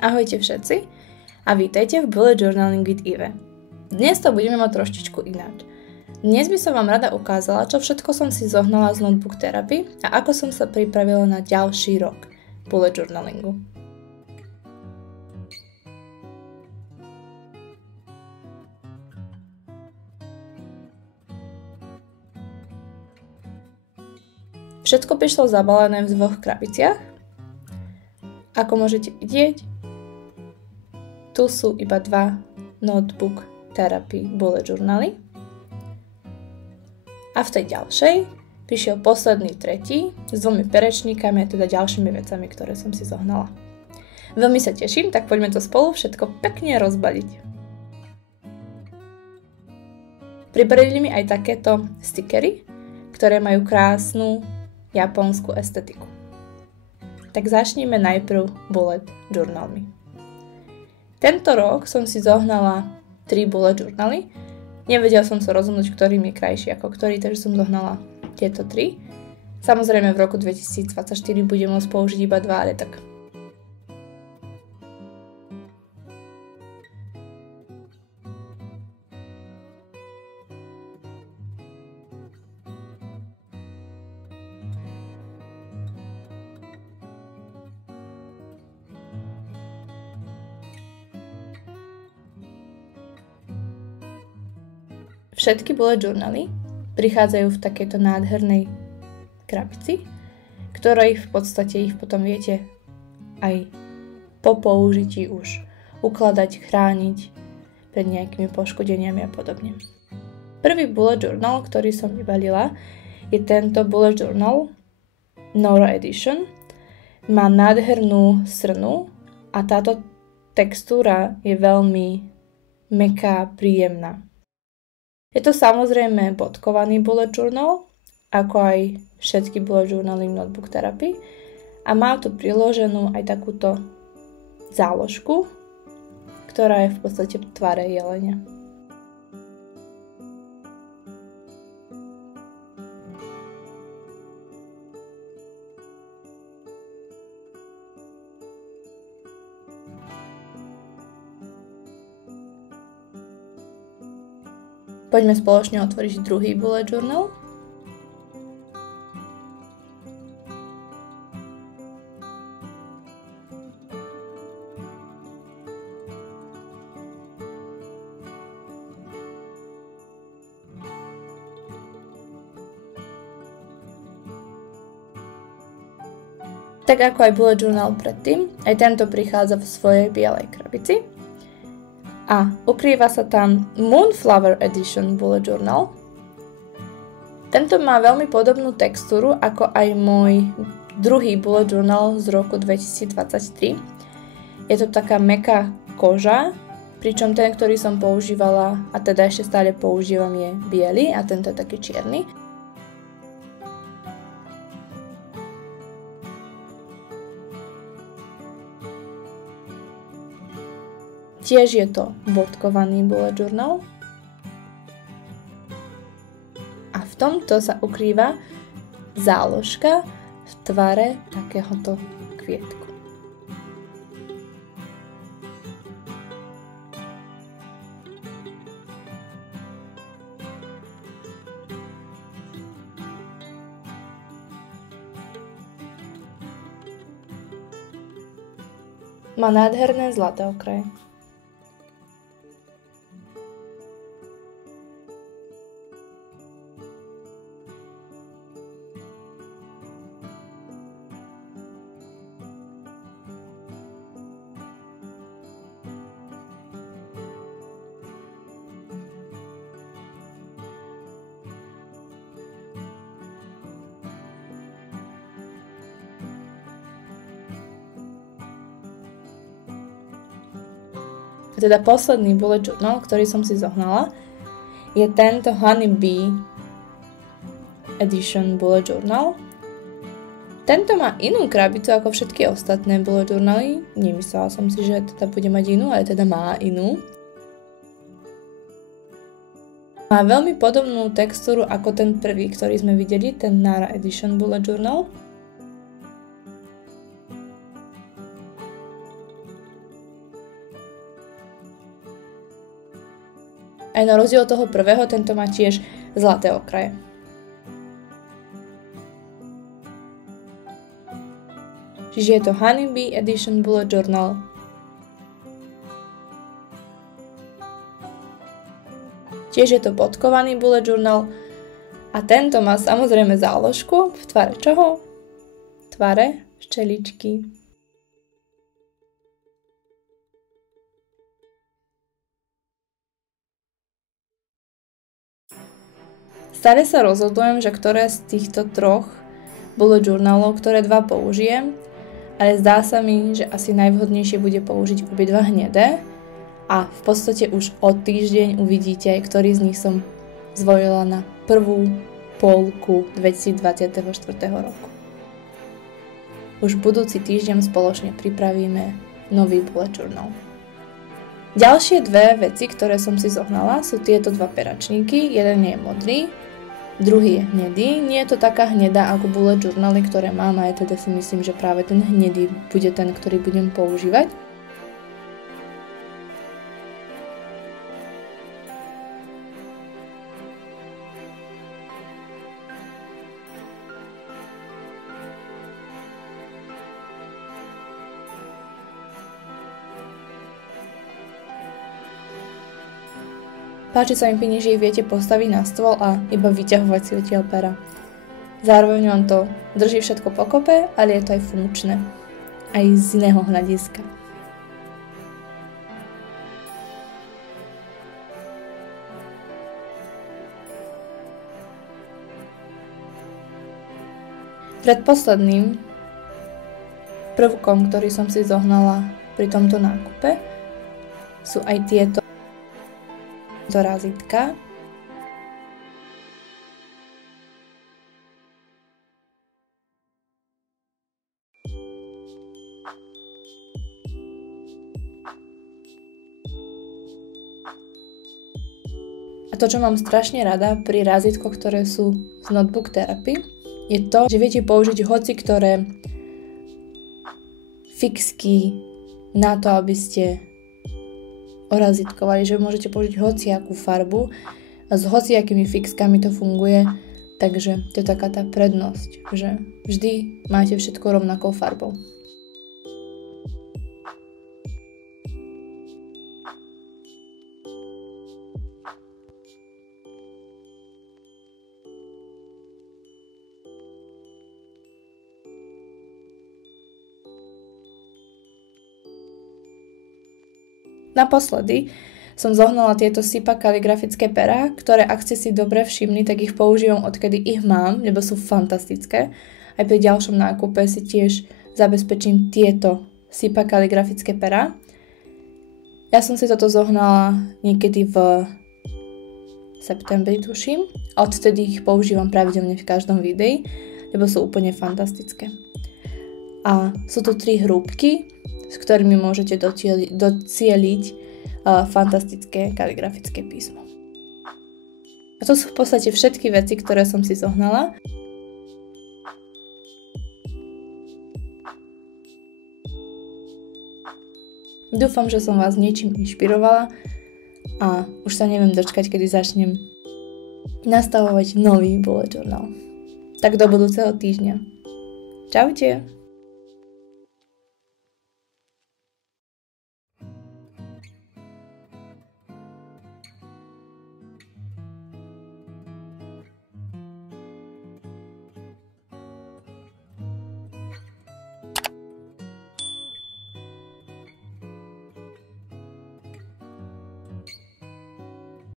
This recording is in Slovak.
Ahojte všetci a vítajte v Bullet Journaling with Eve. Dnes to budeme mať trošičku ináč. Dnes by som vám rada ukázala, čo všetko som si zohnala z Notebook Therapy a ako som sa pripravila na ďalší rok Bullet Journalingu. Všetko prišlo zabalené v 2 krabiciach. Ako môžete vidieť, tu sú iba 2 Notebook Therapy Bullet Journaly. A v tej ďalšej prišiel posledný tretí s 2 perečníkami a teda ďalšími vecami, ktoré som si zohnala. Veľmi sa teším, tak poďme to spolu všetko pekne rozbaliť. Pripravili mi aj takéto stickery, ktoré majú krásnu japonskú estetiku. Tak začneme najprv bullet journalmi. Tento rok som si zohnala 3 bullet journaly. Nevedela som sa rozhodnúť, ktorý mi je krajší ako ktorý, takže som zohnala tieto 3. Samozrejme v roku 2024 budem môcť použiť iba 2, ale tak. Všetky bullet journaly prichádzajú v takejto nádhernej krabici, ktorej v podstate ich potom viete aj po použití už ukladať, chrániť pred nejakými poškodeniami a podobne. Prvý bullet journal, ktorý som vybalila, je tento bullet journal Nora Edition. Má nádhernú srnu a táto textúra je veľmi mäkká, príjemná. Je to samozrejme bodkovaný bullet journal, ako aj všetky bullet journaly v Notebook Therapy a má tu priloženú aj takúto záložku, ktorá je v podstate v tvare jelenia. Poďme spoločne otvoriť druhý bullet journal. Tak ako aj bullet journal predtým, aj tento prichádza v svojej bielej krabici. A ukrýva sa tam Moonflower Edition Bullet Journal. Tento má veľmi podobnú textúru ako aj môj druhý Bullet Journal z roku 2023. Je to taká mäkká koža, pričom ten, ktorý som používala a teda ešte stále používam, je biely a tento je taký čierny. Tiež je to bodkovaný bullet journal a v tomto sa ukrýva záložka v tvare takéhoto kvietku. Má nádherné zlaté okraje. Teda posledný bullet journal, ktorý som si zohnala, je tento Honey Bee Edition Bullet Journal. Tento má inú krabicu ako všetky ostatné bullet journaly. Nemyslela som si, že teda bude mať inú, ale teda má inú. Má veľmi podobnú textúru ako ten prvý, ktorý sme videli, ten Nara Edition Bullet Journal. Aj na rozdiel od toho prvého, tento má tiež zlaté okraje. Čiže je to Honeybee Edition Bullet Journal. Tiež je to bodkovaný bullet journal a tento má samozrejme záložku v tvare čoho? V tvare včeličky. Stále sa rozhodujem, že ktoré z týchto troch bullet journalov, ktoré dva použijem, ale zdá sa mi, že asi najvhodnejšie bude použiť obidva hnedé. A v podstate už o týždeň uvidíte, ktorý z nich som zvolila na prvú polku 2024 roku. Už budúci týždeň spoločne pripravíme nový bullet journal. Ďalšie dve veci, ktoré som si zohnala, sú tieto dva peračníky. Jeden je modrý, druhý je hnedý. Nie je to taká hnedá ako bullet journaly, ktoré mám, a ja teda si myslím, že práve ten hnedý bude ten, ktorý budem používať. Páči sa mi pini, že ich viete postaviť na stôl a iba vyťahovať si odtiaľ pera. Zároveň on to drží všetko pokope, ale je to aj funkčné. Aj z iného hľadiska. Predposledným prvkom, ktorý som si zohnala pri tomto nákupe, sú aj tieto razítka. A to, čo mám strašne rada pri razítkoch, ktoré sú z Notebook Therapy, je to, že viete použiť hoci ktoré fixky na to, aby ste orazítkovali, že môžete použiť hociakú farbu a s hociakými fixkami to funguje, takže to je taká tá prednosť, že vždy máte všetko rovnakou farbou. Naposledy som zohnala tieto SIPA kaligrafické perá, ktoré ak ste si dobre všimli, tak ich používam odkedy ich mám, lebo sú fantastické. Aj pri ďalšom nákupe si tiež zabezpečím tieto SIPA kaligrafické perá. Ja som si toto zohnala niekedy v septembri, tuším. A odtedy ich používam pravidelne v každom videi, lebo sú úplne fantastické. A sú tu 3 hrúbky, s ktorými môžete docieliť fantastické kaligrafické písmo. A to sú v podstate všetky veci, ktoré som si zohnala. Dúfam, že som vás niečím inšpirovala a už sa neviem dočkať, kedy začnem nastavovať nový bullet journal. Tak do budúceho týždňa. Čaute!